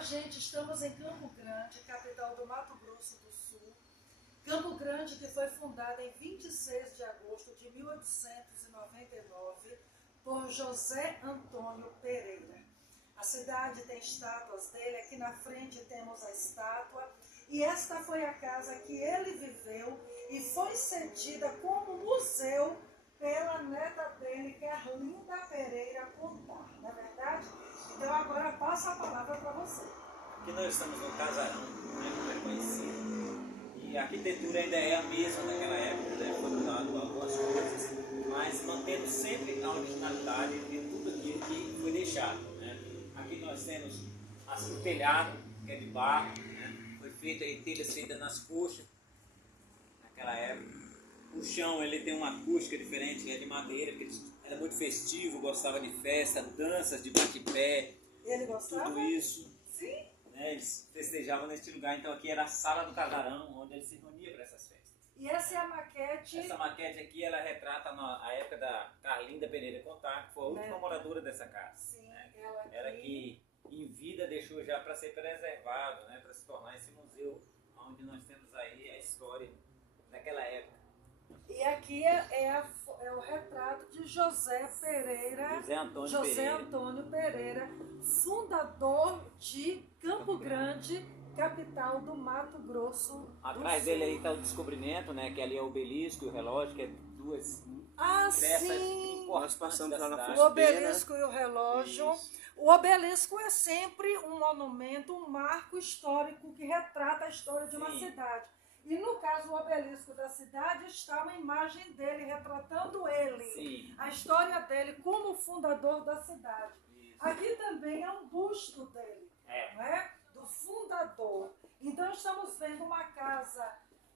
gente, estamos em Campo Grande, capital do Mato Grosso do Sul. Campo Grande, que foi fundada em 26 de agosto de 1899 por José Antônio Pereira. A cidade tem estátuas dele, aqui na frente temos a estátua, e esta foi a casa que ele viveu e foi cedida como museu pela neta dele, que é Arlinda Pereira Contar, não é verdade? Então agora passo a palavra para você. Aqui nós estamos no casarão, né, como é conhecido, e a arquitetura ainda é a mesma daquela época, né, foi mudado algumas coisas, mas mantendo sempre a originalidade de tudo aquilo que foi deixado. Né? Aqui nós temos o telhado, que é de barro, né, foi feito aí telhas feitas nas coxas, naquela época. O chão ele tem uma acústica diferente, que é de madeira, porque ele era muito festivo, gostava de festa, danças de bate-pé, Ele gostava? tudo isso. Sim. Né, eles festejavam neste lugar, então aqui era a sala do casarão, onde eles se reuniam para essas festas. E essa é a maquete? Essa maquete aqui, ela retrata a época da Arlinda Pereira Contar, que foi a última moradora dessa casa. Sim, né? ela que em vida deixou já para ser preservado, né, para se tornar esse museu, onde nós temos aí a história daquela época. E aqui é o retrato de José Antônio Pereira, fundador de Campo Grande, capital do Mato Grosso do Sul. Atrás dele aí está o descobrimento, né, que ali é o obelisco e o relógio, que é duas peças Nós passamos lá na o obelisco e o relógio. Isso. O obelisco é sempre um monumento, um marco histórico que retrata a história de uma cidade. E no caso, o obelisco da cidade está uma imagem dele, retratando ele. Sim. A história dele como fundador da cidade. Isso. Aqui também é um busto dele, não é? Do fundador. Então estamos vendo uma casa,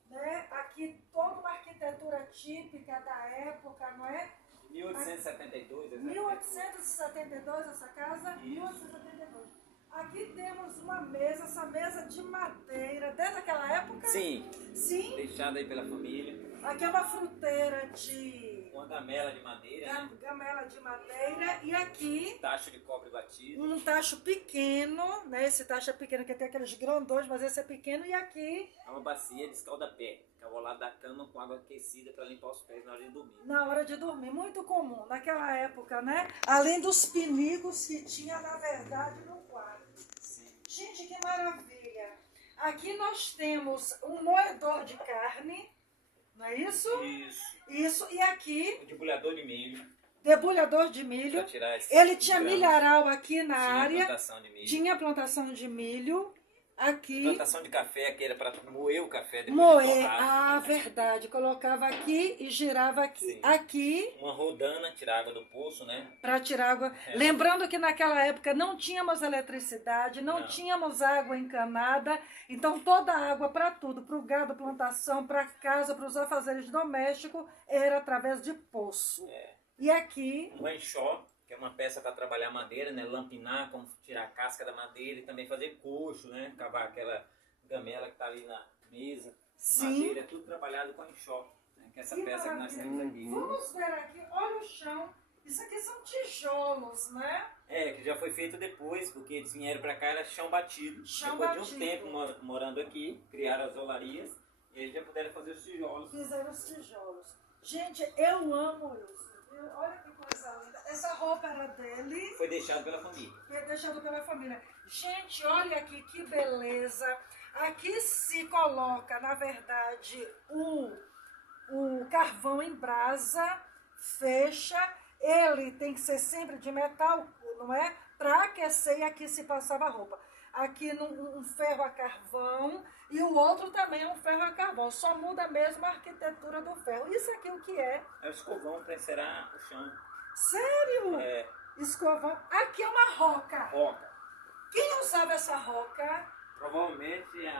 né? Aqui toda uma arquitetura típica da época, não é? 1872. 1872 essa casa? Isso. 1872. Aqui temos uma mesa, essa mesa de madeira, desde aquela época? Sim. Sim. Deixada aí pela família. Aqui é uma fruteira de... uma gamela de madeira. Gamela de madeira. E aqui... tacho de cobre batido. Um tacho pequeno, né? Esse tacho é pequeno, que tem aqueles grandões, mas esse é pequeno. E aqui... é uma bacia de escalda-pé. Ficava ao lado da cama com água aquecida para limpar os pés na hora de dormir. Na hora de dormir. Muito comum naquela época, né? Além dos pinicos que tinha, na verdade, no quarto. Gente, que maravilha! Aqui nós temos um moedor de carne, não é isso? Isso. Isso, e aqui... o debulhador de milho. Debulhador de milho. Pra tirar esses ele tinha grãos. Milharal aqui na área. Plantação de milho. Tinha plantação de milho. Aqui. Plantação de café, que era para moer o café depois moer, de torrado. Verdade. Colocava aqui e girava aqui. Sim. Aqui. Uma rodana, tirar água do poço, né? Para tirar água. Lembrando que naquela época não tínhamos eletricidade, não tínhamos água encanada. Então toda a água para tudo, para o gado, plantação, para casa, para os afazeres domésticos, era através de poço. E aqui... um enxó, que é uma peça para trabalhar madeira, né? Lampinar, como tirar a casca da madeira e também fazer coxo, né? Cavar aquela gamela que está ali na mesa. Sim. Madeira, tudo trabalhado com enxó. Né? Que é essa peça que nós temos aqui. Vamos ver aqui, olha o chão. Isso aqui são tijolos, né? Que já foi feito depois, porque eles vieram para cá, era chão batido. Depois de um tempo morando aqui, criaram as olarias e eles já puderam fazer os tijolos. Fizeram os tijolos. Gente, eu amo isso. Olha que coisa linda. Essa roupa era dele. Foi deixado pela família. Foi deixado pela família. Gente, olha aqui que beleza. Aqui se coloca, na verdade, o carvão em brasa, fecha. Ele tem que ser sempre de metal, não é? Para aquecer, e aqui se passava a roupa. Aqui um ferro a carvão e o outro também é um ferro a carvão. Só muda mesmo a arquitetura do ferro. Isso aqui o que é? É o escovão para encerar o chão. Sério? Escovão. Aqui é uma roca. Roca. Quem usava essa roca? Provavelmente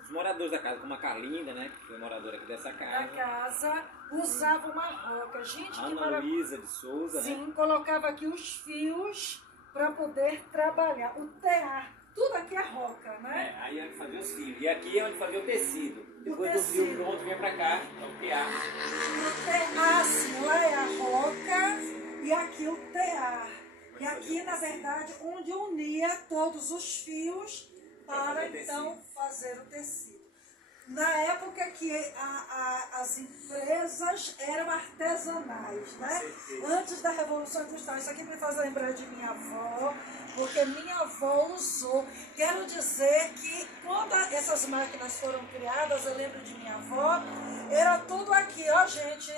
os moradores da casa, como a Carlinda, né? Que foi moradora aqui dessa casa. Da casa, usava uma roca. Gente, que Ana maravilha. Luísa de Souza, Sim, né? colocava aqui os fios para poder trabalhar. O tear. Tudo aqui é roca, né? Aí é onde fazia os fios. E aqui é onde fazia o tecido. Depois do fio pronto, vem pra cá, é o tear. O tear, sim, lá é a roca e aqui o tear. E aqui, na verdade, onde unia todos os fios para então fazer o tecido. Na época que as empresas eram artesanais, né? Antes da Revolução Industrial. Isso aqui me faz lembrar de minha avó, porque minha avó usou. Quero dizer que quando essas máquinas foram criadas, eu lembro de minha avó, era tudo aqui, ó gente.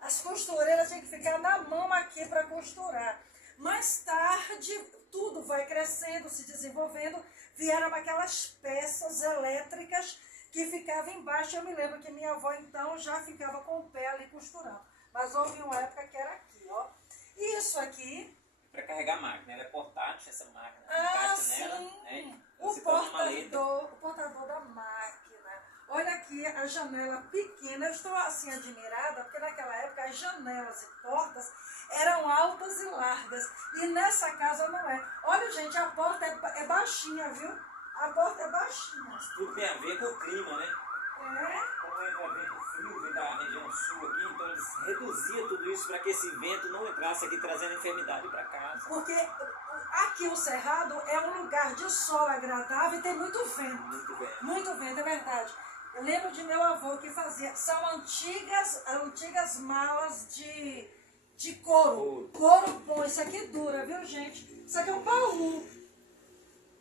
As costureiras tinham que ficar na mão aqui para costurar. Mais tarde, tudo vai crescendo, se desenvolvendo, vieram aquelas peças elétricas que ficava embaixo. Eu me lembro que minha avó então já ficava com o pé ali costurando. Mas houve uma época que era aqui, ó. E isso aqui... Para carregar a máquina, ela é portátil essa máquina. Sim. Nela, né? O portador da máquina. Olha aqui a janela pequena. Eu estou assim admirada, porque naquela época as janelas e portas eram altas e largas. E nessa casa não é. Olha, gente, a porta é baixinha, viu? A porta é baixinha. Tudo tem a ver com o clima, né? Como entra vento frio, vem da região sul aqui, então eles reduziam tudo isso para que esse vento não entrasse aqui trazendo enfermidade para casa. Porque aqui o Cerrado é um lugar de sol agradável e tem muito vento. Muito vento. Muito vento, é verdade. Eu lembro de meu avô que fazia, são antigas malas de couro. Couro bom, isso aqui dura, viu gente? Isso aqui é um baú.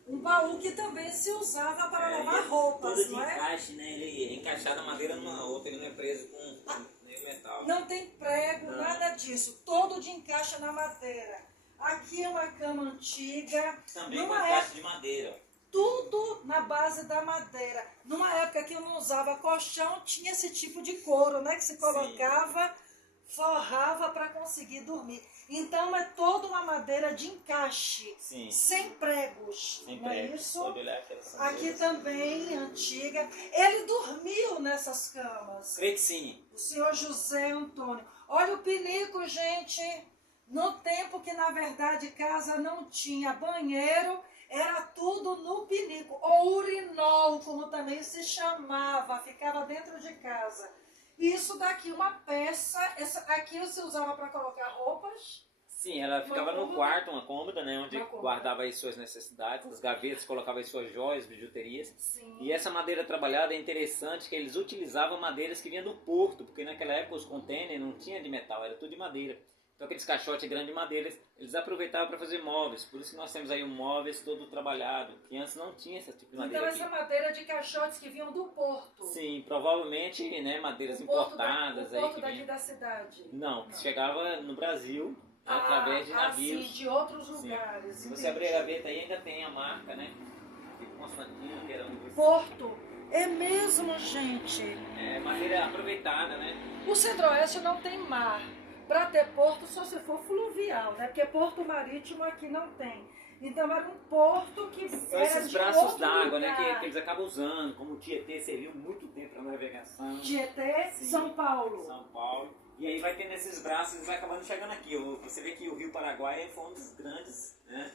Um baú que também se usava para levar roupas, todo de não é? encaixe, né? Ele é encaixado a madeira numa outra, ele não é preso com nenhum metal. Não tem prego, nada disso. Todo de encaixe na madeira. Aqui é uma cama antiga. Também com encaixe de madeira. Tudo na base da madeira. Numa época que eu não usava colchão, tinha esse tipo de couro, né? Que se colocava, forrava para conseguir dormir. Então é toda uma madeira de encaixe, sem pregos. Sem não pregos. É isso? Aqui também, antiga. Ele dormiu nessas camas. Creio que sim. O senhor José Antônio. Olha o pinico, gente. No tempo que, na verdade, casa não tinha banheiro, era tudo no pinico. Ou urinol, como também se chamava, ficava dentro de casa. Isso daqui, uma peça, essa aqui você usava para colocar roupas. Sim, ela ficava no quarto, uma cômoda, né, onde guardava as suas necessidades, as gavetas, colocava as suas joias, bijuterias. Sim. E essa madeira trabalhada é interessante que eles utilizavam madeiras que vinham do porto, porque naquela época os contêineres não tinha de metal, era tudo de madeira. Então aqueles caixotes grandes de madeira, eles aproveitavam para fazer móveis. Por isso que nós temos aí um móveis todo trabalhado, que antes não tinha esse tipo de madeira. Então essa madeira de caixotes que vinham do porto. Sim, provavelmente, né, madeiras importadas. O porto daqui da cidade. Não, que chegava no Brasil através de navios. Sim, de outros lugares. Se você abrir a gaveta aí, ainda tem a marca, né? De Constantino, que era um Porto. É mesmo, gente. É madeira aproveitada, né? O Centro-Oeste não tem mar. Para ter porto, só se for fluvial, né? Porque porto marítimo aqui não tem. Então era um porto que são esses braços d'água, né? Que eles acabam usando, como o Tietê serviu muito tempo para navegação. Tietê, São Paulo. São Paulo. E aí vai tendo esses braços e vai acabando chegando aqui. Você vê que o Rio Paraguai foi um dos grandes, né,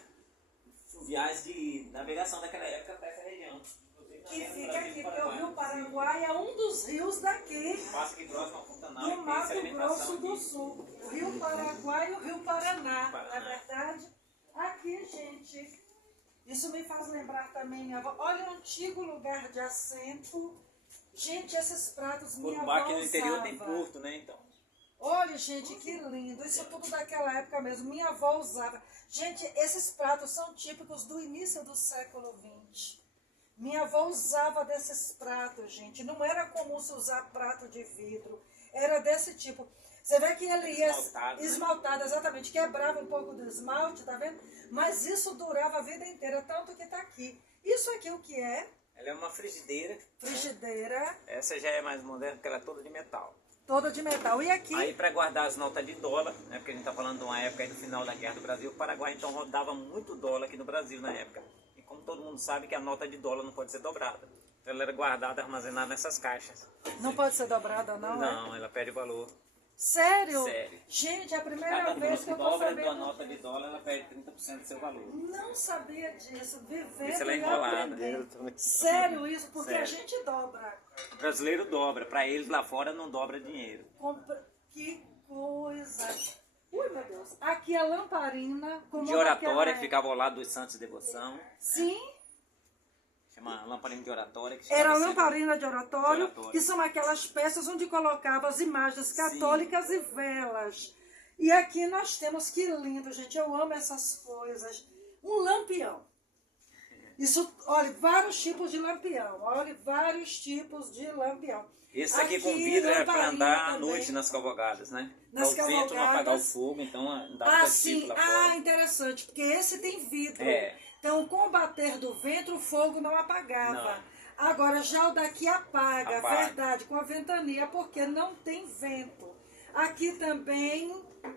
fluviais de navegação daquela época para essa região. Que fica aqui, porque o Rio Paraguai é um dos rios daqui. Passa aqui próximo ao Pantanal. Do Mato Grosso do Sul. O Rio Paraguai e o Rio Paraná, não é verdade? Aqui, gente, isso me faz lembrar também minha avó. Olha o antigo lugar de assento. Gente, esses pratos minha avó aqui no interior tem porto, né, então. Olha, gente, que lindo. Isso é tudo daquela época mesmo. Minha avó usava. Gente, esses pratos são típicos do início do século XX. Minha avó usava desses pratos, gente. Não era comum se usar prato de vidro. Era desse tipo. Você vê que ele ia esmaltado, exatamente. Quebrava um pouco do esmalte, tá vendo? Mas isso durava a vida inteira, tanto que tá aqui. Isso aqui o que é? Ela é uma frigideira. Frigideira. Né? Essa já é mais moderna, porque ela é toda de metal. Toda de metal. E aqui? Aí para guardar as notas de dólar, né? Porque a gente tá falando de uma época aí do final da Guerra do Brasil, o Paraguai então rodava muito dólar aqui no Brasil na época. Como todo mundo sabe que a nota de dólar não pode ser dobrada. Então ela era guardada, armazenada nessas caixas. Não pode ser dobrada, não? Não, ela perde valor. Sério? Sério. Gente, é a primeira vez que eu tô sabendo. Cada nota de dólar, ela perde 30% do seu valor. Não sabia disso. Vivendo isso ela é e enrolada. aprendendo. Sério isso? Porque a gente dobra. O brasileiro dobra. Para eles lá fora não dobra dinheiro. Que coisa. Ui, meu Deus. Aqui a lamparina. Como De oratória, que ficava ao lado dos santos de devoção. Sim. Chama lamparina de oratória. Que Era a sempre lamparina de oratório, de oratório, que são aquelas peças onde colocava as imagens católicas e velas. E aqui nós temos, que lindo, gente, eu amo essas coisas. Um lampião. Isso, olha, vários tipos de lampião. Olha, vários tipos de lampião. Esse aqui com vidro era para andar à noite nas cavalgadas, né? Nas para o vento não apagar o fogo, então dava sim. lá fora. Interessante, porque esse tem vidro. É. Então, com o bater do vento, o fogo não apagava. Não. Agora, já o daqui apaga, verdade, com a ventania, porque não tem vento. Aqui também,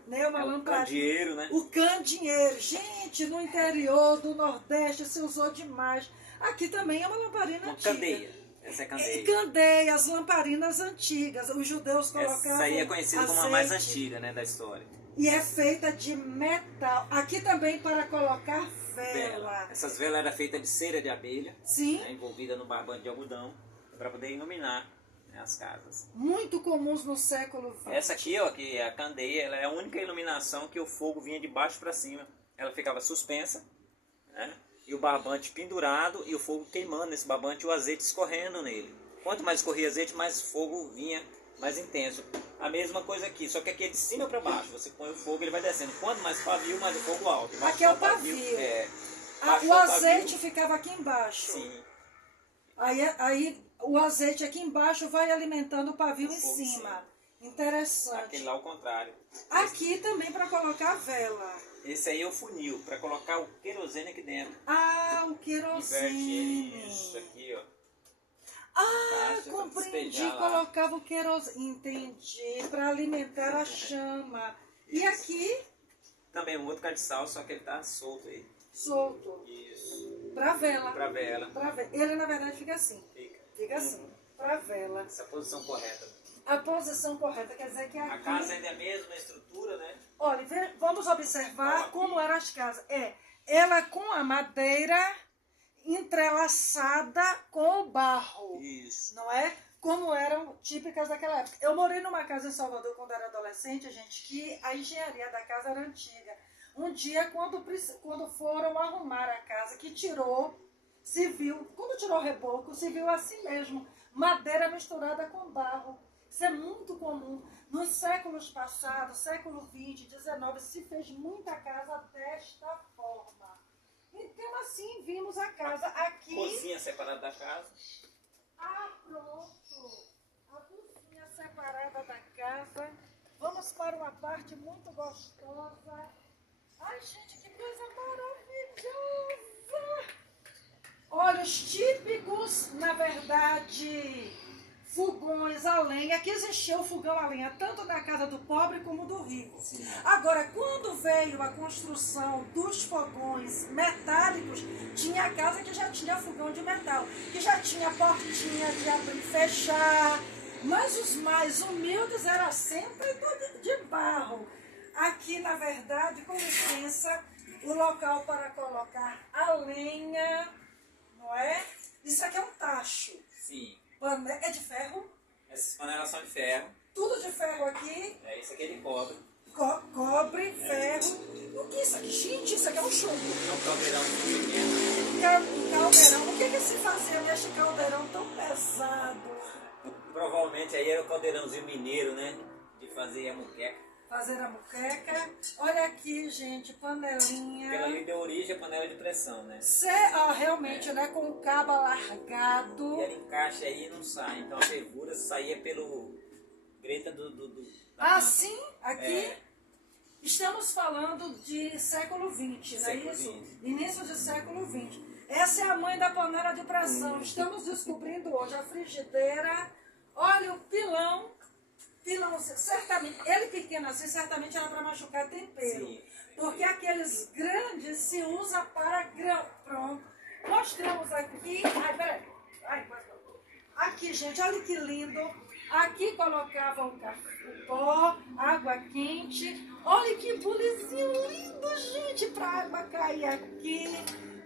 né, uma lamparina. O candeeiro, né? O candeeiro. Gente, no interior do Nordeste se usou demais. Aqui também é uma lamparina antiga. Candeia. Essa é candeia. Candeia, as lamparinas antigas. Os judeus colocavam essa aí é conhecida como a mais antiga, né, da história. E é feita de metal. Aqui também para colocar vela. Essas velas eram feitas de cera de abelha. Sim. Né, envolvida no barbante de algodão, para poder iluminar, né, as casas. Muito comuns no século XX. Essa aqui, ó, que é a candeia, ela é a única iluminação que o fogo vinha de baixo para cima. Ela ficava suspensa, né? E o barbante pendurado e o fogo queimando nesse barbante e o azeite escorrendo nele. Quanto mais escorria azeite, mais fogo vinha mais intenso. A mesma coisa aqui, só que aqui é de cima para baixo. Você põe o fogo, ele vai descendo. Quanto mais pavio, mais o fogo alto. Aqui é o pavio. O azeite ficava aqui embaixo. Sim. Aí o azeite aqui embaixo vai alimentando o pavio em cima. Interessante. Aquele lá ao contrário. Aqui também para colocar vela. Esse aí é o funil, para colocar o querosene aqui dentro. O querosene. Isso aqui, ó. Compreendi. Colocava o querosene. Entendi. Para alimentar a chama. Isso. E aqui? Também um outro catiçal, só que ele tá solto aí. Solto. Isso. Para vela. Para vela. Ele, na verdade, fica assim. Fica assim. Para vela. Essa posição correta. A posição correta quer dizer que aqui... A casa ainda é a mesma estrutura, né? Olha, vamos observar como eram as casas. Ela com a madeira entrelaçada com o barro. Isso. Não é? Como eram típicas daquela época. Eu morei numa casa em Salvador quando era adolescente, gente, que a engenharia da casa era antiga. Um dia, quando foram arrumar a casa, que tirou, se viu, quando tirou o reboco, se viu assim mesmo, madeira misturada com barro. Isso é muito comum. Nos séculos passados, século XX, XIX, se fez muita casa desta forma. Então, assim, vimos a casa aqui. Cozinha separada da casa. Pronto. A cozinha separada da casa. Vamos para uma parte muito gostosa. Ai, gente, que coisa maravilhosa. Olha, os típicos, na verdade... fogões a lenha, que existia o fogão a lenha tanto na casa do pobre como do rico. Sim. Agora, quando veio a construção dos fogões metálicos, tinha casa que já tinha fogão de metal, que já tinha portinha de abrir e fechar, mas os mais humildes era sempre de barro. Aqui, na verdade, com licença, o local para colocar a lenha, não é? Isso aqui é um tacho. Sim. É de ferro? Essas panelas são de ferro. Tudo de ferro aqui. Isso aqui é de cobre. Cobre, ferro. O que é isso aqui? Gente, isso aqui é um chumbo. É um caldeirão pequeno. Caldeirão. O que se fazia neste caldeirão tão pesado? Provavelmente aí era o caldeirãozinho mineiro, né? De fazer a muqueca. Fazer a muqueca. Olha aqui, gente, panelinha. Aquela ali deu origem à panela de pressão, né? Realmente, né? Com o cabo alargado. E ela encaixa aí e não sai. Então a fervura saía pelo greta da sim? Aqui? Estamos falando de século XX, não é isso? Início de século XX. Essa é a mãe da panela de pressão. Estamos descobrindo hoje a frigideira. Olha o pilão. Pilão, certamente, ele pequeno assim, certamente era para machucar tempero. Sim. Porque aqueles grandes se usa para grão. Pronto. Nós temos aqui... peraí. Aqui, gente, olha que lindo. Aqui colocavam o pó, água quente. Olha que bulizinho lindo, gente, para a água cair aqui.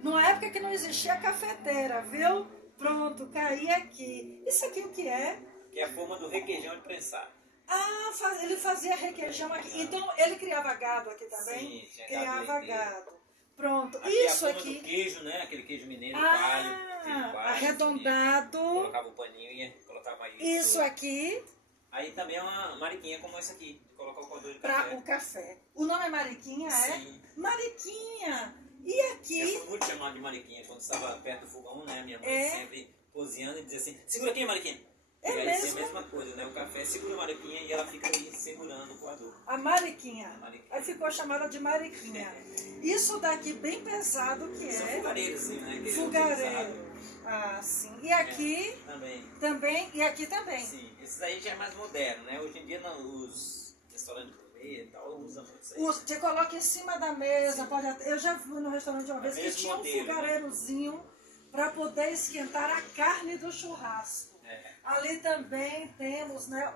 Numa época que não existia cafeteira, viu? Pronto, cair aqui. Isso aqui o que é? Que é a forma do requeijão de prensar. Ah, ele fazia requeijão aqui. Então, ele criava gado aqui também? Sim, tinha Criava leiteiro. gado. Pronto. Aqui Isso é a forma aqui. do queijo, né? Aquele queijo mineiro, coalho, Arredondado. colocava o paninho e colocava aí. Isso tudo. aqui Aí também é uma mariquinha como essa aqui, de colocar o coador de para café. o café. O nome é Mariquinha, é? Sim. Mariquinha. E aqui? Eu fui muito chamado de mariquinha quando estava perto do fogão, né? Minha mãe É. sempre cozinhando e dizia assim, segura aqui, mariquinha. É e aí mesmo? assim, a mesma coisa, né? O café segura a mariquinha e ela fica aí segurando o coador. A Mariquinha. Mariquinha. Aí ficou chamada de Mariquinha. Isso daqui bem pesado que São é. fogareiros, sim, né? Que Fogareiro. Ah, sim. E aqui também. também. E aqui também. Sim, esses aí já é mais moderno, né? Hoje em dia não, os restaurantes de comer e tal usam muito isso aí. Você coloca em cima da mesa. Pode até, eu já fui no restaurante uma vez que mesmo tinha um modelo, né? fogareirozinho para poder esquentar a carne do churrasco. É. Ali também temos, né?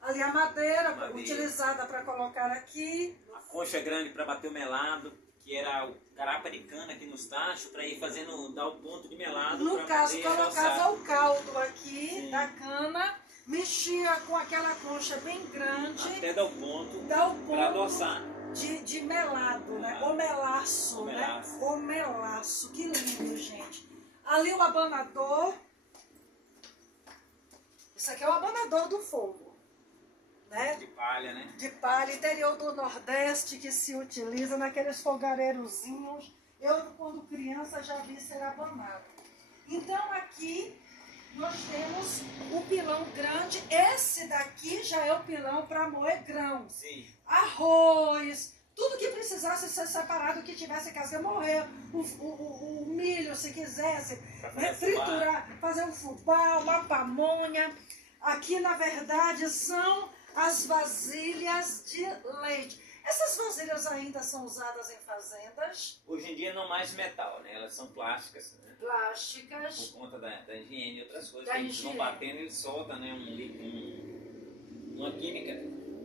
Ali a madeira. Utilizada para colocar aqui. A concha grande para bater o melado, que era o carapa de cana aqui nos tachos, para ir fazendo, dar o ponto de melado. No caso, poder colocava adoçar. o caldo aqui Sim. da cana, mexia com aquela concha bem grande, Até dar o ponto dá o para ponto adoçar. de melado, né? O melaço, né? Melaço. O melaço, que lindo, gente. Ali o abanador. Isso aqui é o abanador do fogo, né? De palha, né? De palha, interior do Nordeste, que se utiliza naqueles fogareirozinhos. Eu, quando criança, já vi ser abanado. Então, aqui nós temos o pilão grande. Esse daqui já é o pilão para moer grãos. Sim. Arroz, tudo que precisasse ser separado, que tivesse casa, morrer. O milho, se quisesse, né? Triturar, fazer um fubá, uma pamonha. Aqui, na verdade, são as vasilhas de leite. Essas vasilhas ainda são usadas em fazendas Hoje em dia não mais metal, né? Elas são plásticas, né? plásticas. Por conta da higiene e outras coisas. Da Que eles vão higiene. batendo e solta, né? Uma química.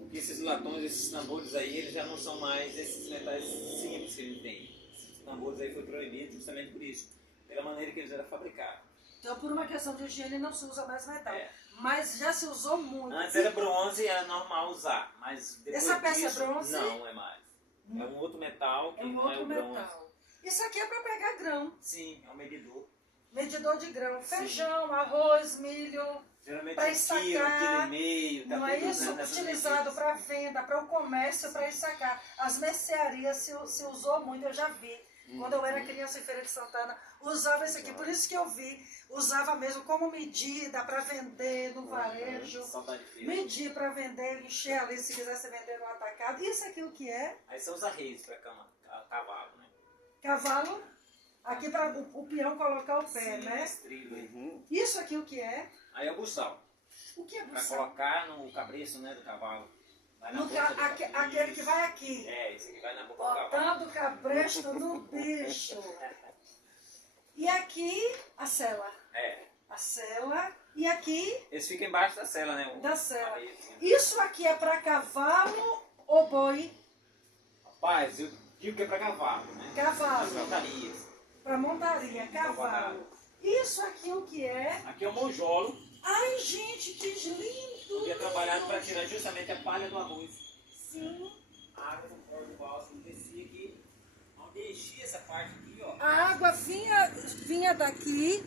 Que esses latões, esses tambores aí, eles já não são mais esses metais simples que a gente tem. Esses tambores aí foi proibido justamente por isso. Pela maneira que eles eram fabricados. Então, por uma questão de higiene, não se usa mais metal. É. Mas já se usou muito. Antes era bronze e era normal usar, mas depois Essa peça disso, é bronze? não é mais. É um outro metal que É um não é outro o bronze. metal. Isso aqui é para pegar grão. Sim, é um medidor. Medidor de grão. Sim. Feijão, arroz, milho. Geralmente Pra 1 quilo, estacar, 1,5 kg. Tá Não é tudo, isso? né, nessas Utilizado medidas. para venda, para o comércio, para estacar. As mercearias se usou muito, eu já vi. Quando eu era criança em Feira de Santana, usava isso aqui. Por isso que eu vi, usava mesmo como medida para vender no varejo. Saudade de fio. Medir para vender, encher ali se quisesse vender no atacado. Isso aqui o que é? Aí são os arreios para cavalo, né? Cavalo. Aqui para o peão colocar o pé, Sim, né? esse trilho aí. Isso aqui o que é? Aí é o buçal. O que é Para buçal? colocar no cabreço, né, do cavalo. Vai na No boca do cavalo. aquele que vai aqui. É, esse aqui vai na boca do cavalo. Botando cabresto no bicho. E aqui a cela. É. A cela. E aqui Esse fica embaixo da cela, né? da cela. arreio, assim. Isso aqui é para cavalo ou boi? Rapaz, eu digo que é para cavalo, né? As Cavalo. montarias. Para montaria, cavalo. Isso aqui o que é? Aqui é o monjolo, Ai, gente, que lindo! que é trabalhado para tirar justamente a palha do arroz. Sim. A água do pó do bálsamo descia aqui, onde enchia essa parte aqui, ó. A água vinha daqui,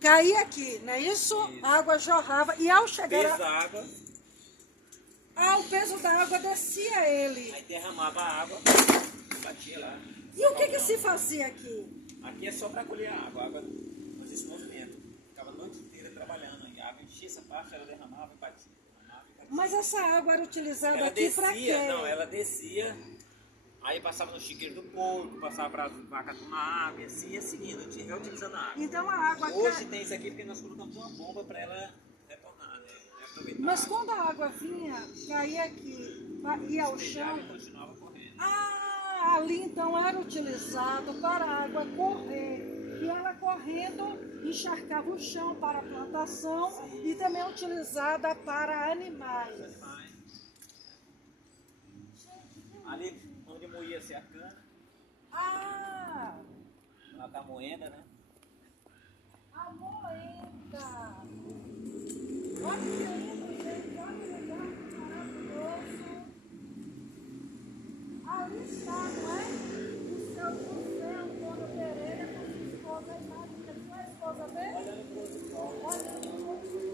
caía aqui, não é isso? Isso. A água jorrava e ao chegar... Peso da água, o peso da água descia ele. aí derramava a água, batia lá. E o que se fazia aqui? Aqui é só para colher a água fazia esse movimento. Ficava a noite inteira trabalhando, e a água enchia essa parte, ela derramava e batia. Derramava e batia. Mas essa água era utilizada Ela aqui para descia, quê? não, ela descia, aí passava no chiqueiro do porco, passava para as vacas tomar água, e assim ia seguindo, reutilizando a água. Então a água... Hoje tem isso aqui porque nós colocamos uma bomba para ela retornar, né? Reaproveitar. Mas quando a água vinha, caía aqui, ia ao chão... E continuava correndo. Ali então era utilizado para a água correr. E ela correndo encharcava o chão para a plantação e também utilizada para animais. Ali onde moía-se a cana, Ah, lá tá a moenda, né? a moenda. Olha que lindo, gente. Olha o lugar. ali está, não é? O seu José Antônio Pereira com sua esposa Maria. Sua esposa dele? Olhando para o sol. Olhando para o sol.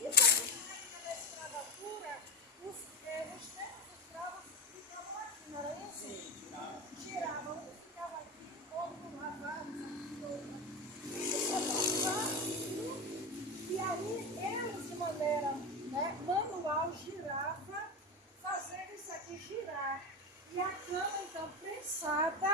Isso aqui na época da escravatura, os negros escravos ficavam aqui, não era isso? Sim, tiravam. Tiravam, um ficava aqui, outro lavava, e aí eles de maneira, né, manual girava, fazendo isso aqui girar. E a cana então prensada,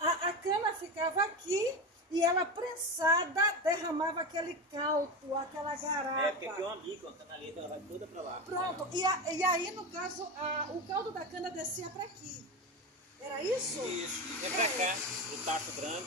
a cana ficava aqui e ela prensada derramava aquele caldo, aquela garapa. É, porque aqui é uma bica, a canaleta ela vai toda para lá. Pronto, e aí no caso o caldo da cana descia para aqui. Era isso? Isso, e para cá, o tacho grande,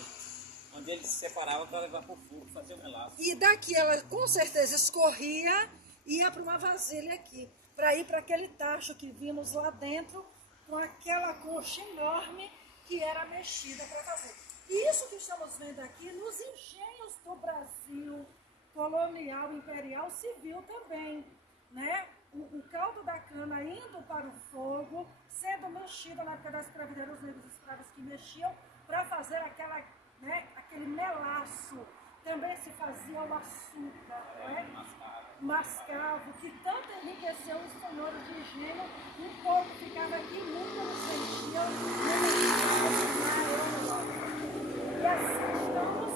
onde ele se separava para levar para o fogo, fazer o melaço. E daqui ela com certeza escorria e ia para uma vasilha aqui, para ir para aquele tacho que vimos lá dentro, com aquela concha enorme que era mexida para fazer. E isso que estamos vendo aqui nos engenhos do Brasil colonial, imperial, se viu também, né? O caldo da cana indo para o fogo, sendo mexido na época da escravidão, os negros escravos que mexiam para fazer aquela, né, aquele melaço. Também se fazia o açúcar, né? Mascavo, que tanto enriqueceu os senhores de engenho, o povo ficava aqui, nunca nos sentia, e assim estamos